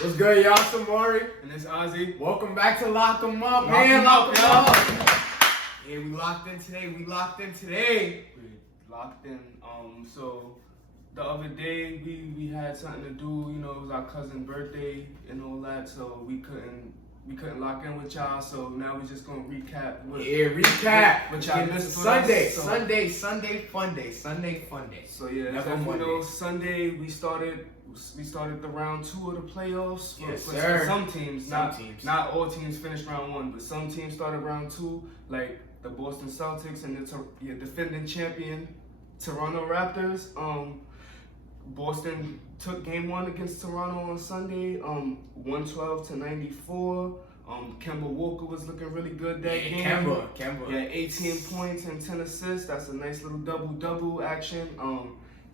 What's good, y'all? Samari. And it's Ozzy. Welcome back to Lock 'em Up, Lock 'em up, y'all. Yeah, we locked in today. We locked in. So the other day we had something to do. You know, it was our cousin's birthday and all that. So we couldn't lock in with y'all. So now we're just gonna recap. What y'all missed Sunday. Sunday fun day. So yeah, as you know, Sunday we started the round 2 of the playoffs. For some teams. Not all teams finished round 1, but some teams started round 2, like the Boston Celtics and the defending champion Toronto Raptors. Boston took game 1 against Toronto on Sunday, 112-94. Kemba Walker was looking really good that game. Kemba. Yeah, 18 points and 10 assists. That's a nice little double-double action.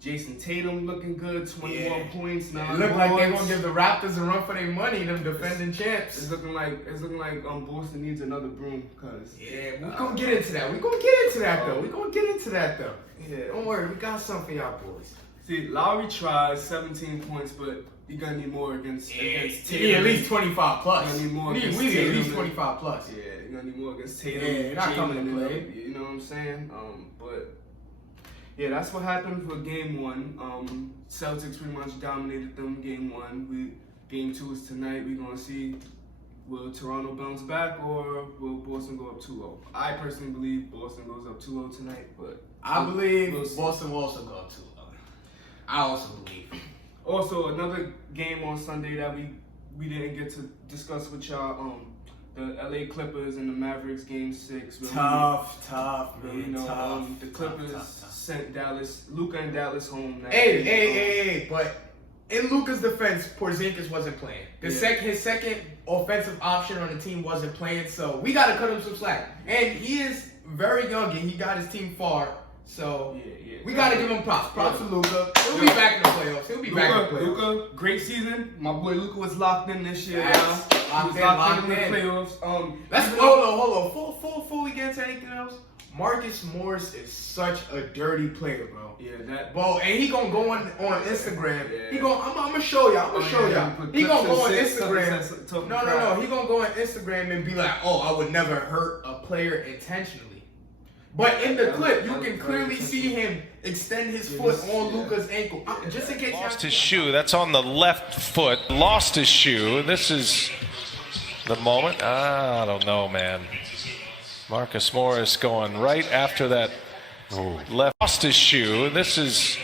Jason Tatum looking good, 21 points. It looked like they're gonna give the Raptors a run for their money. Them defending champs. It's looking like Boston needs another broom, cause we're gonna get into that. We're gonna get into that though. Yeah, don't worry, we got something for y'all boys. See, Lowry tried 17 points, but you're gonna need more against Tatum. Yeah, at least 25 plus. You're gonna need more against Tatum. At least 25 plus. Yeah, you're gonna need more against Tatum. Yeah, you're not coming to play. You know what I'm saying? But yeah, that's what happened for game 1. Celtics pretty much dominated them game 1. Game 2 is tonight. We're gonna see, will Toronto bounce back or will Boston go up 2-0? I personally believe Boston goes up 2-0 tonight, but I believe Boston will also go up 2-0. I also believe. Also, another game on Sunday that we didn't get to discuss with y'all. The LA Clippers and the Mavericks game 6. Tough, man. The Clippers sent Luka and Dallas home. Hey, but in Luka's defense, Porzingis wasn't playing. His second offensive option on the team wasn't playing, so we gotta cut him some slack. And he is very young and he got his team far. So we gotta give him props. Props to Luka. He'll be back in the playoffs. Luka, great season. My boy Luka was locked in this year. Locked in the playoffs. Let's hold on. Before we get into anything else, Marcus Morris is such a dirty player, bro. Yeah, and he gonna go on Instagram. Yeah. I'm gonna show y'all. He gonna go on Instagram. No. He gonna go on Instagram and be like, "Oh, I would never hurt a player intentionally." But in the clip, you can clearly see him extend his foot on Luka's ankle. Just in case. Lost his shoe. That's on the left foot. Lost his shoe. This is the moment. I don't know, man. Marcus Morris going right after that left. Lost his shoe. This is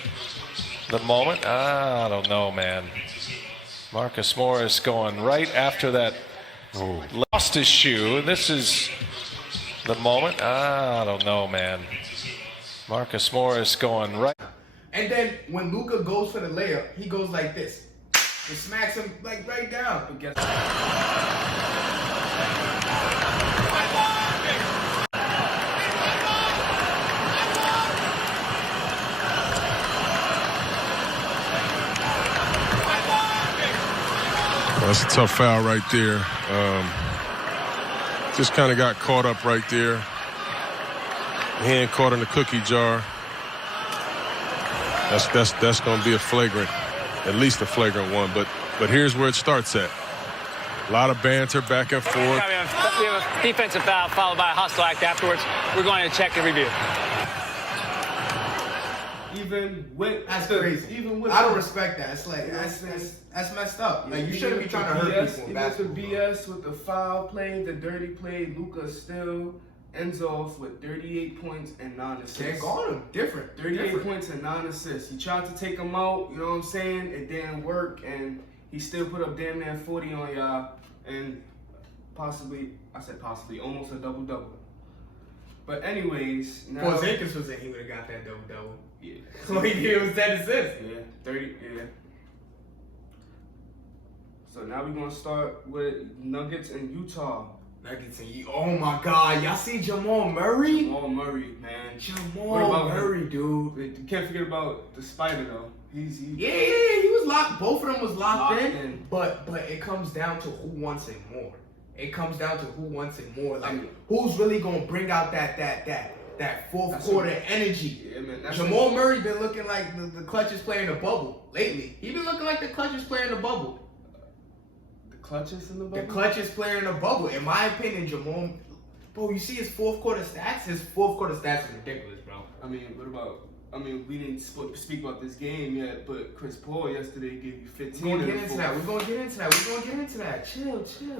the moment. I don't know, man. Marcus Morris going right after that. Lost his shoe. This is the moment. I don't know, man. Marcus Morris going right. And then when Luka goes for the layup, he goes like this. He smacks him like right down. That's a tough foul right there. Just kind of got caught up right there. Hand caught in the cookie jar. That's going to be a flagrant, at least a flagrant one. But here's where it starts at. A lot of banter back and forth. We have a defensive foul followed by a hostile act afterwards. We're going to check and review. That's crazy. I don't respect that. It's like that's messed up. Like you shouldn't be trying to hurt people in basketball. Even the BS with the foul play, the dirty play, Luka still ends off with 38 points and 9 assists. Can't guard him. Different. 38 points and 9 assists. He tried to take him out. You know what I'm saying? It didn't work, and he still put up damn near 40 on y'all, and possibly almost a double-double. But anyways, now Porzingis was in, he would have got that double-double. Yeah. So he was 10 assists. Yeah, 30, yeah. So now we're going to start with Nuggets and Utah. Oh my God, y'all see Jamal Murray? Jamal Murray, man. Jamal Murray, dude. You can't forget about the Spider, though. He was locked. Both of them was locked in. But it comes down to who wants it more. Like, who's really gonna bring out that fourth quarter energy? Yeah, man. Jamal Murray been looking like the clutchest player in the bubble lately. He been looking like the clutchest player in the bubble. clutchest in the bubble. The clutchest player in the bubble, in my opinion. Jamal, bro, you see his fourth quarter stats? His fourth quarter stats are ridiculous, bro. I mean, what about? I mean, we didn't speak about this game yet, but Chris Paul yesterday gave you 15. We're gonna get into that. We're gonna get into that. Chill. Yeah.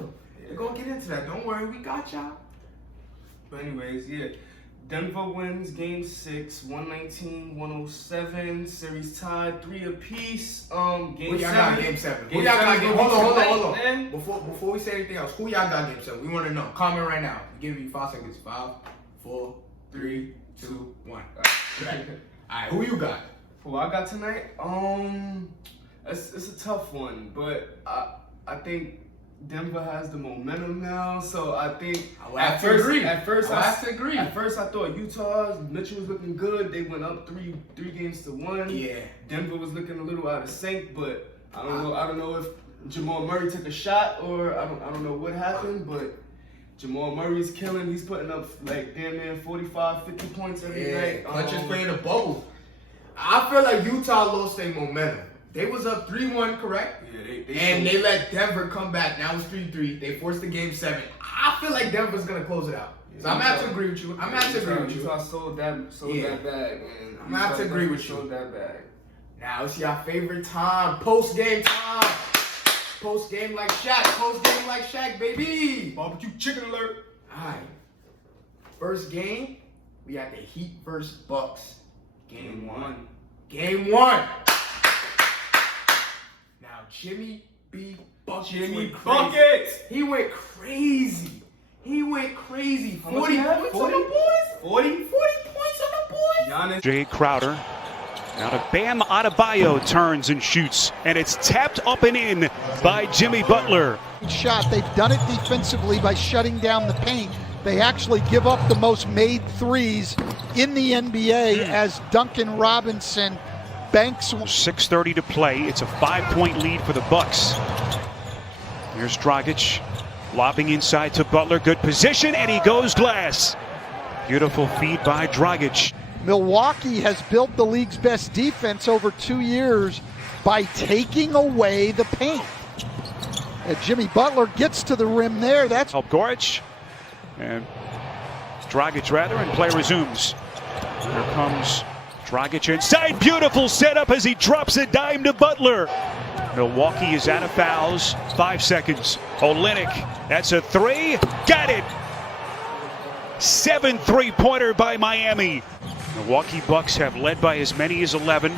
We're gonna get into that. Don't worry, we got y'all. But anyways, yeah. Denver wins Game 6, 119-107. Series tied 3 apiece. Game Who y'all 7. got Game 7? Game Who y'all got 7 Game? gonna be Hold tonight, on. man. Before we say anything else, who y'all got Game 7? We want to know. Comment right now. Give you 5 seconds. 5, 4, 3, 2, 1. Alright, who you got? Who I got tonight? It's a tough one, but I think Denver has the momentum now, so I think I would have to agree. At first, I have to agree. At first, I thought Utah, Mitchell was looking good. They went up three games to 1. Yeah. Denver was looking a little out of sync, but I don't know if Jamal Murray took a shot or I don't know what happened, but Jamal Murray's killing. He's putting up like damn near 45, 50 points every night. Clutchest player in the bubble. I feel like Utah lost their momentum. They was up 3-1, correct? Yeah, they let Denver come back. Now it's 3-3. They forced the Game 7. I feel like Denver's gonna close it out. So I'm gonna have to agree with you. Utah sold that bag, man. I'm gonna have to agree with you. Sold that bag. Now it's your favorite time. Post-game time. Post-game like Shaq, baby. Barbecue chicken alert. Alright. First game, we got the Heat versus Bucks. Game 1. Game 1. Now Jimmy B. Buckets Jimmy went crazy. Buckets. He went crazy. 40 much points he on had? the boys. 40? 40 points on the boys. Giannis. Jay Crowder. Now to Bam Adebayo, turns and shoots, and it's tapped up and in by Jimmy Butler. Shot. They've done it defensively by shutting down the paint. They actually give up the most made threes in the NBA as Duncan Robinson banks. 6:30 to play. It's a 5-point lead for the Bucks. Here's Dragic, lobbing inside to Butler. Good position, and he goes glass. Beautiful feed by Dragic. Milwaukee has built the league's best defense over 2 years by taking away the paint. And Jimmy Butler gets to the rim there. That's Help Goric. And Dragic rather, and play resumes. Here comes Dragic inside. Beautiful setup as he drops a dime to Butler. Milwaukee is out of fouls. 5 seconds. Olynyk, that's a 3. Got it. 7 3-pointer by Miami. Milwaukee Bucks have led by as many as 11.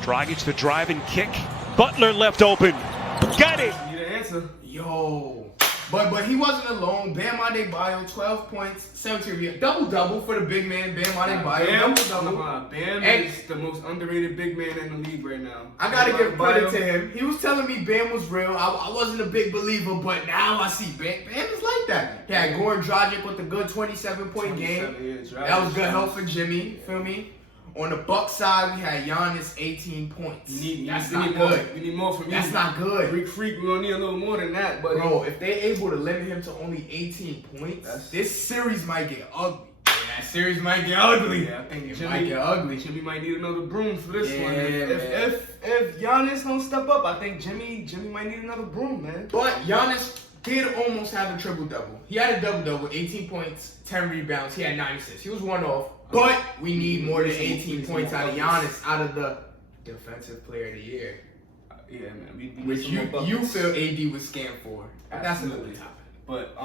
Dragic the drive and kick. Butler left open. Got it. You the answer. Yo. But he wasn't alone. Bam Adebayo, 12 points, 17 rebounds. Double-double for the big man, Bam Adebayo. Double-double. Bam And- is the most underrated big man in the league right now. I gotta Bam give credit Adebayo. to him. He was telling me Bam was real. I wasn't a big believer, but now I see Bam is like that. He had Goran Dragic with a good 27-point game. 27 years, right? That was good help for Jimmy. Feel me? On the Bucks side, we had Giannis 18 points. That's not good. We need more from you. That's not good. Greek freak, we're gonna need a little more than that, but Bro, if they're able to limit him to only 18 points, this series might get ugly. Yeah, that series might get ugly. yeah, I think It might get ugly. Jimmy might need another broom for this Yeah, one. man. If Giannis don't step up, I think Jimmy might need another broom, man. But Giannis did almost have a triple-double. He had a double-double, 18 points, 10 rebounds. He had 9 assists. He was one off. But we need more than 18 points out of Giannis, out of the Defensive Player of the Year, Yeah, man. We need which some more you buckets. feel AD was scammed for. That's another Absolutely. topic. But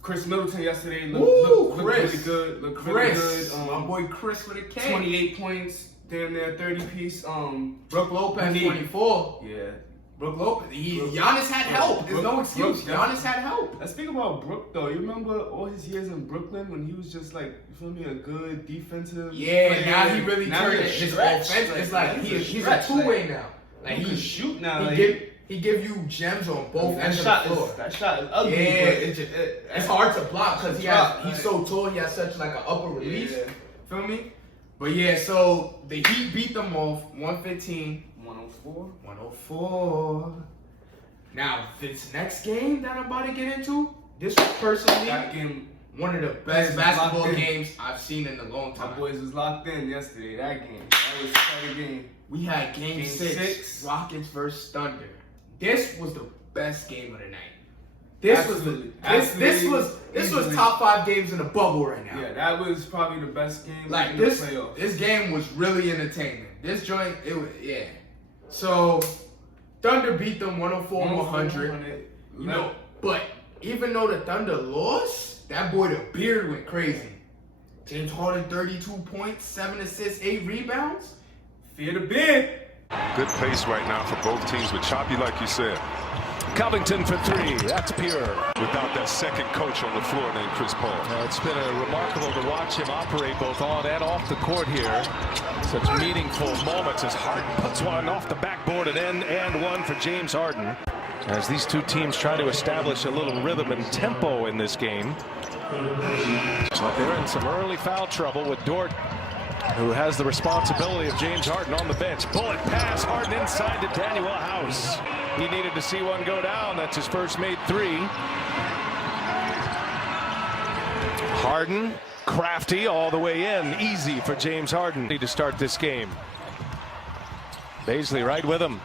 Chris Middleton yesterday Woo, looked Chris. really good. Looked Chris, really good. my boy Chris with a K. 28 points, damn near 30 piece. Brooke Lopez, Need- 24. Yeah. Brooke Lopez. Giannis had help. There's no excuse. Giannis had help. Let's speak about Brook though. You remember all his years in Brooklyn when he was just like, you feel me, a good defensive. Yeah, player. now he really Now turned he a his stretch. offense. It's like he's a stretch, two-way now. Like he can he shoot now. He like, give you gems on both that ends of shot the floor. is that shot is ugly. Yeah, but it's hard to block because he's so tall. He has such like an upper release. Yeah. Feel me? But yeah, so the Heat beat them off 115, 104. 104. Now this next game that I'm about to get into, this was personally That game, one of the best basketball locked in. games I've seen in a long my time. boys was locked in yesterday. That game, that was a tight game. We had game Game six, six. Rockets versus Thunder. This was the best game of the night. This Absolutely. this was top 5 games in the bubble right now. Yeah, that was probably the best game Like in this, the playoffs. this game was really entertaining. This joint, it was, yeah. So Thunder beat them 104-100. You know, but even though the Thunder lost, that boy the beard went crazy. James Harden 32 points, 7 assists, 8 rebounds. Fear the bid. Good pace right now for both teams, but choppy like you said. Covington for 3. That's pure. Without that second coach on the floor named Chris Paul. It's been remarkable to watch him operate both on and off the court here. Such meaningful moments as Harden puts one off the backboard and end, and one for James Harden. As these two teams try to establish a little rhythm and tempo in this game. But they're in some early foul trouble with Dort, who has the responsibility of James Harden on the bench. Bullet pass, Harden inside to Daniel House. He needed to see one go down. That's his first made 3. Harden, crafty all the way in. Easy for James Harden to start this game. Baisley right with him.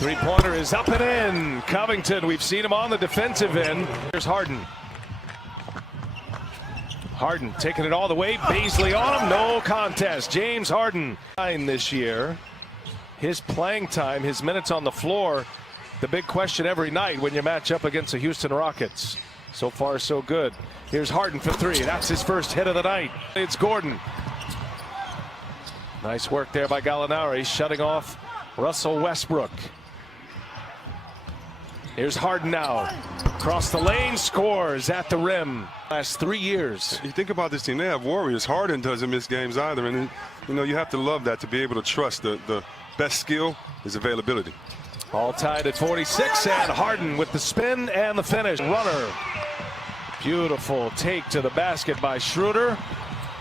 3-pointer is up and in. Covington, we've seen him on the defensive end. Here's Harden. Harden taking it all the way. Baisley on him. No contest. James Harden this year. His playing time, his minutes on the floor, the big question every night when you match up against the Houston Rockets. So far, so good. Here's Harden for 3. That's his first hit of the night. It's Gordon. Nice work there by Gallinari, shutting off Russell Westbrook. Here's Harden now. Across the lane, scores at the rim. Last 3 years. You think about this team, they have warriors. Harden doesn't miss games either. And, you know, you have to love that, to be able to trust the best skill is availability. All tied at 46, and Harden with the spin and the finish. Runner. Beautiful take to the basket by Schroeder.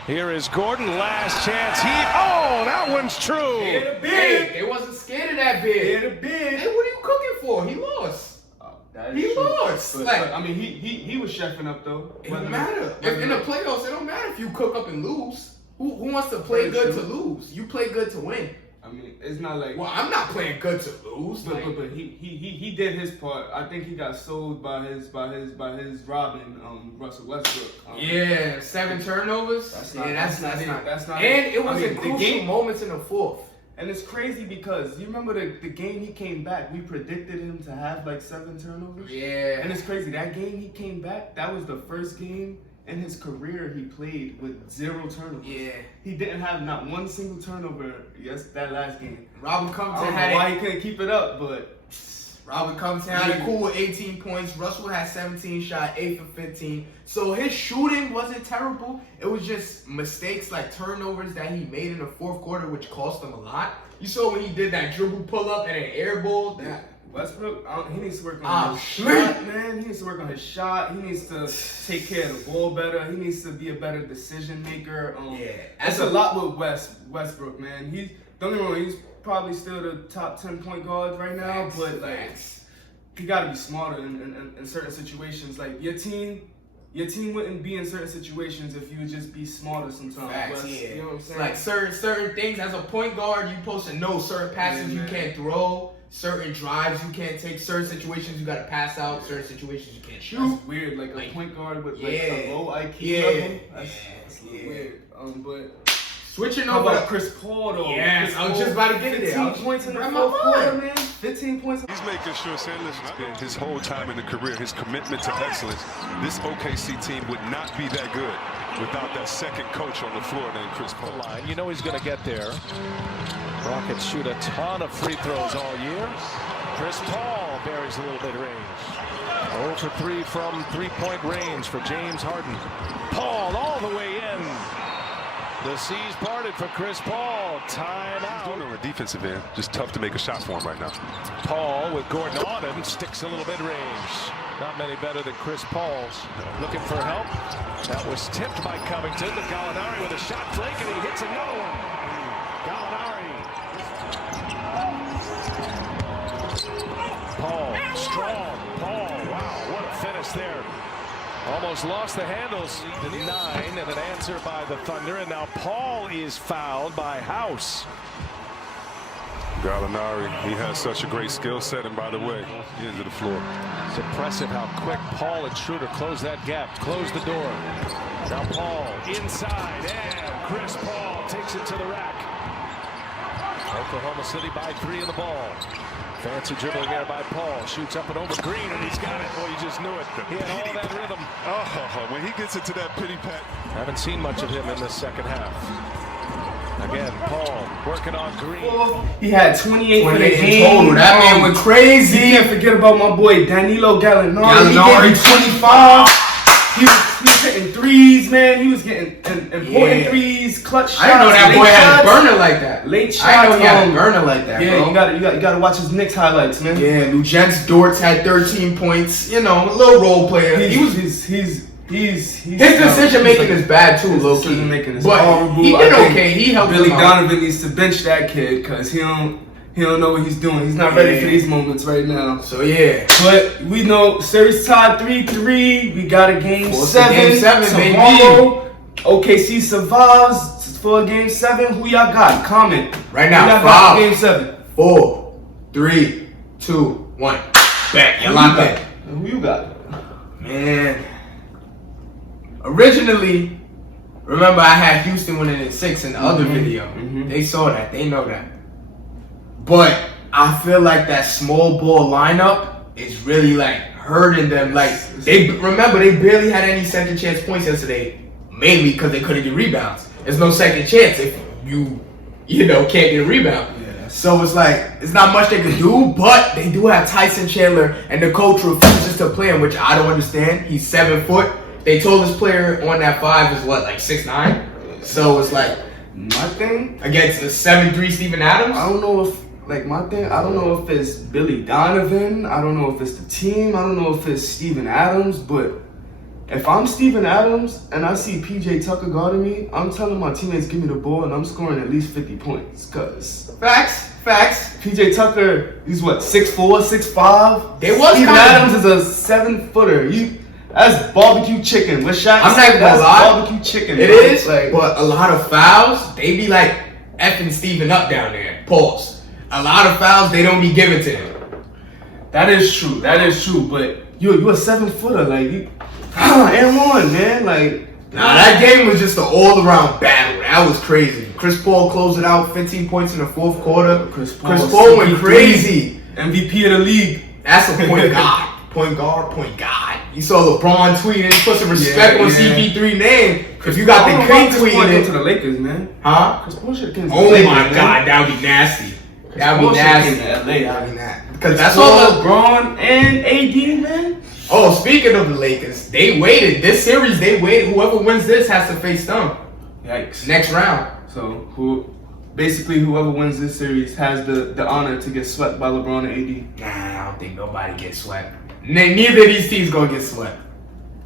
Here is Gordon, last chance. Oh, that one's true. Hey, they wasn't scared of that bid. Fear the bid. Hey, what are you cooking for? He lost. He lost. But, I mean, he was chefing up though. It don't matter. If in the playoffs, it don't matter if you cook up and lose. Who wants to play good to lose? You play good to win. I mean, it's not like. Well, I'm not playing good to lose. But he did his part. I think he got sold by his Robin, Russell Westbrook. Yeah, 7 turnovers. That's not. That's not. And And it was in crucial moments in the fourth. And it's crazy because you remember the game he came back, we predicted him to have like 7 turnovers. Yeah. And it's crazy, that game he came back, that was the first game in his career he played with 0 turnovers. Yeah. He didn't have not one single turnover, that last game. Robin I Covington don't know had why it. he couldn't keep it up, but Robin Covington had it cool with 18 points. Russell had 17 shot, 8 for 15. So his shooting wasn't terrible. It was just mistakes like turnovers that he made in the fourth quarter, which cost him a lot. You saw when he did that dribble pull up and an air ball. Westbrook, he needs to work on his shot, man. He needs to work on his shot. He needs to take care of the ball better. He needs to be a better decision maker. That's a lot with Westbrook, man. Don't get me wrong, he's probably still the top 10 point guard right now, but like you got to be smarter in certain situations. Like your team wouldn't be in certain situations if you would just be smarter sometimes. Facts, You know what I'm saying? Like certain things as a point guard, you're supposed to know certain passes you can't throw, certain drives you can't take, certain situations you got to pass out, certain situations you can't shoot. That's weird. Like a point guard with like a low IQ level. That's a little weird. But switching how over about to Chris Paul though? Yes, Chris I was Paul, just about to get there. 15 points in the Grab fourth my quarter, mind. man. 15 points. He's making sure, saying, listen, his whole time in the career, his commitment to excellence, this OKC team would not be that good without that second coach on the floor named Chris Paul. You know he's going to get there. Rockets shoot a ton of free throws all year. Chris Paul buries a little bit of range. 0 for 3 from 3-point range for James Harden. Paul all the way in. The seas parted for Chris Paul. Timeout. He's doing it on the defensive end. Just tough to make a shot for him right now. Paul with Gordon on him sticks a little bit range. Not many better than Chris Paul's. Looking for help. That was tipped by Covington. The Gallinari with a shot flake, and he hits another one. Gallinari. Paul, strong. Paul, wow, what a finish there. Almost lost the handles. 9 and an answer by the Thunder, and now Paul is fouled by House. Gallinari, he has such a great skill set, and by the way, he into the floor. It's impressive how quick Paul and Schroeder close that gap, close the door. Now Paul inside, and Chris Paul takes it to the rack. Oklahoma City by 3 in the ball. Fancy dribbling there by Paul. Shoots up and over Green, and he's got it. Boy, you just knew it. He had all that rhythm. Oh, when he gets into that pity pat. Haven't seen much of him in this second half. Again, Paul working on Green. He had 28 for the 28 in game. total. That man went crazy. You can't forget about my boy Danilo Gallinari. Gallinari, He gave you 25. He was hitting threes, man. He was getting important threes, clutch shots. I didn't know that late boy had a shots. burner like that. Late shots. I didn't know he had a burner like that, Yeah, bro. you got to watch his Knicks highlights, man. Yeah, Lugens Dortz had 13 points. You know, a little role player. He's His decision making is bad too, low key. Decision making is But horrible. he I did think okay. He helped Billy him out. Donovan needs to bench that kid because he don't know what he's doing. He's not ready for these moments right now. So yeah, But we know series tied 3-3. We got a game Force 7 a game 7, tomorrow. OKC survives for a game 7. Who y'all got? Comment right Who now, y'all got for 5, game 7. 4, 3, 2, 1. Back. You Who locked got? in. Who you got? Man. Originally, remember I had Houston winning in 6 in the other video. They saw that. They know that. But I feel like that small ball lineup is really like hurting them. Like they barely had any second chance points yesterday, mainly because they couldn't get rebounds. There's no second chance if you can't get a rebound. Yeah. So it's like it's not much they can do, but they do have Tyson Chandler, and the coach refuses to play him, which I don't understand. He's 7 foot. They told this player on that 5 is what, like 6'9". So it's like My thing, against the 7'3" Steven Adams. I don't know if I don't know if it's Billy Donovan. I don't know if it's the team. I don't know if it's Steven Adams. But if I'm Steven Adams and I see PJ Tucker guarding me, I'm telling my teammates give me the ball and I'm scoring at least 50 points. Cause Facts. PJ Tucker, he's what, 6'4", 6'5"? They was Steven kinda- Adams is a 7-footer. That's barbecue chicken. What Shaq I'm not said, gonna that's lie. barbecue chicken. It bro. is, Like, but a lot of fouls, they be like effing Steven up down there. Pause. A lot of fouls they don't be giving to him. that is true. But you a 7-footer. Like you, and one man. Like Nah, that game was just an all-around battle. That was crazy. Chris Paul closed it out, 15 points in the fourth quarter. Chris Paul went CP3, crazy. MVP of the league. That's a point guard. Point guard. You saw LeBron tweeting, put some respect on CP3 name. If you got the King Chris Paul tweeting to it. the Lakers, man. Huh? Chris Paul should have Oh my God, that would be nasty. That would be nasty. LA. That would be nasty. Because that's Paul, all. LeBron, and AD, man. Oh, speaking of the Lakers, they waited. This series, they waited. Whoever wins this has to face them Yikes. next round. So whoever wins this series has the honor to get swept by LeBron and AD. Nah, I don't think nobody gets swept. Neither of these teams gonna get swept.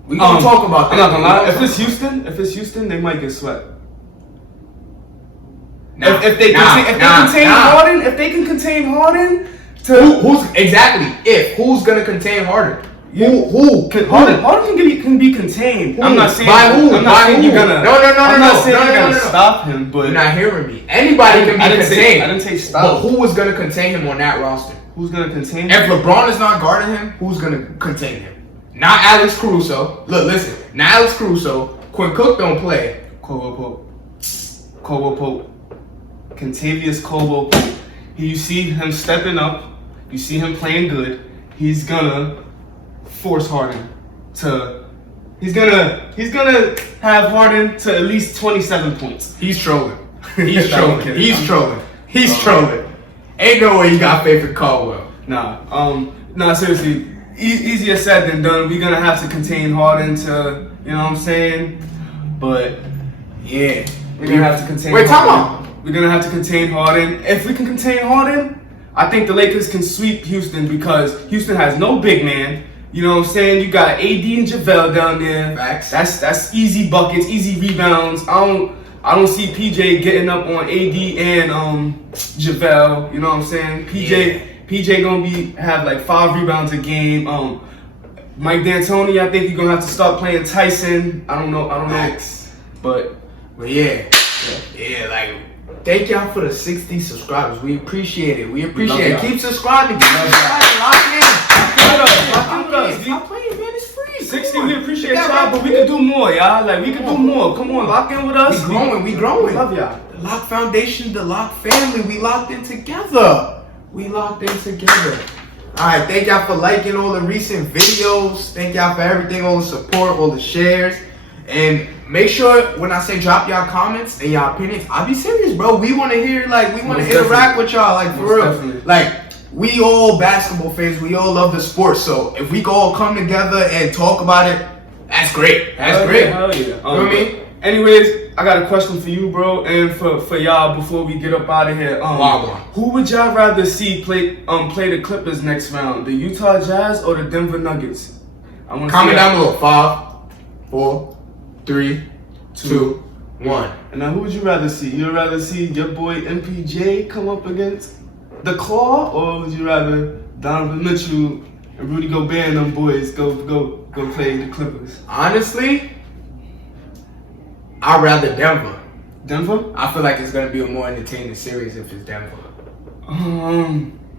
We gonna talk about that. I'm not gonna lie. If it's Houston, they might get swept. Nah, If they can contain Harden to who's gonna contain Harden? Harden can be contained. I'm not saying By who? I'm not saying you're gonna. No. I'm not saying you're gonna stop him, but You're not hearing me. Anybody can be I didn't contained. I didn't say But stop. who is gonna contain him on that roster? Who's gonna contain If him? LeBron is not guarding him, who's gonna contain him? Not Alex Caruso. Look, listen. Not Alex Caruso. Quinn Cook don't play. Caldwell Pope. Contavious Caldwell Pope. You see him stepping up. You see him playing good. He's gonna force Harden to. He's gonna have Harden to at least 27 points. He's trolling. No, He's I'm trolling. kidding. He's trolling. He's trolling. Ain't no way you got faith in Caldwell. Nah, seriously. Easier said than done. We're gonna have to contain Harden to, you know what I'm saying? But Yeah. we're gonna have to contain Wait, time Harden. We're gonna have to contain Harden. If we can contain Harden, I think the Lakers can sweep Houston because Houston has no big man. You know what I'm saying? You got AD and JaVale down there. Facts. That's easy buckets, easy rebounds. I don't see PJ getting up on AD and JaVale. You know what I'm saying? PJ gonna have like 5 rebounds a game. Mike D'Antoni, I think he's gonna have to start playing Tyson. I don't know. Facts. But But yeah, like thank y'all for the 60 subscribers. We appreciate it. We appreciate it. love y'all. Keep subscribing. Keep subscribing. Lock in. Stop playing, man. It's free. 60, we appreciate y'all, but we can do more, y'all. Like, we can do more. Come on, lock in with us. We growing. We growing. We love y'all. The Lock Foundation, the Lock family. We locked in together. All right, thank y'all for liking all the recent videos. Thank y'all for everything, all the support, all the shares. And make sure when I say drop y'all comments and y'all opinions, I'll be serious, bro. We want to hear, like, we want to Most interact with y'all, like, for Most real. definitely. Like, we all basketball fans. We all love the sport. So if we can all come together and talk about it, that's great. That's great. Hell yeah. You know what I mean? Anyways, I got a question for you, bro, and for y'all before we get up out of here. Who would y'all rather see play the Clippers next round, the Utah Jazz or the Denver Nuggets? I want to Comment down below. 5, 4, 3, 2, 1. And now, who would you rather see? You'd rather see your boy MPJ come up against the Claw, or would you rather Donovan Mitchell and Rudy Gobert and them boys go play the Clippers? Honestly, I'd rather Denver. Denver? I feel like it's gonna be a more entertaining series if it's Denver.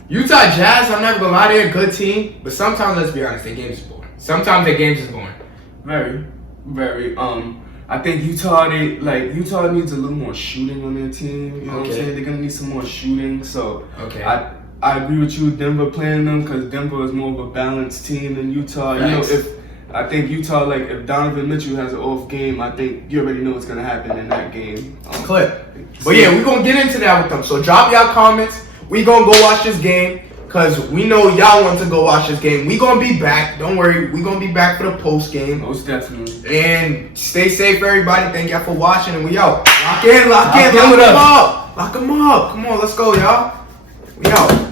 Utah Jazz, I'm never gonna lie, they're a good team, but sometimes, let's be honest, their games is boring. Sometimes their games is boring. Very, very. I think Utah needs a little more shooting on their team. You know what I'm saying? They're gonna need some more shooting. So I agree with you, Denver playing them, because Denver is more of a balanced team than Utah. Thanks. You know, I think Utah, like, if Donovan Mitchell has an off game, I think you already know what's gonna happen in that game. Clip. But yeah, we're gonna get into that with them. So drop y'all comments. We gonna go watch this game, because we know y'all want to go watch this game. We gonna be back. Don't worry. We gonna be back for the post game. Most definitely. And stay safe, everybody. Thank y'all for watching, and we out. Lock in with us. Lock them up. Come on, let's go, y'all. We out.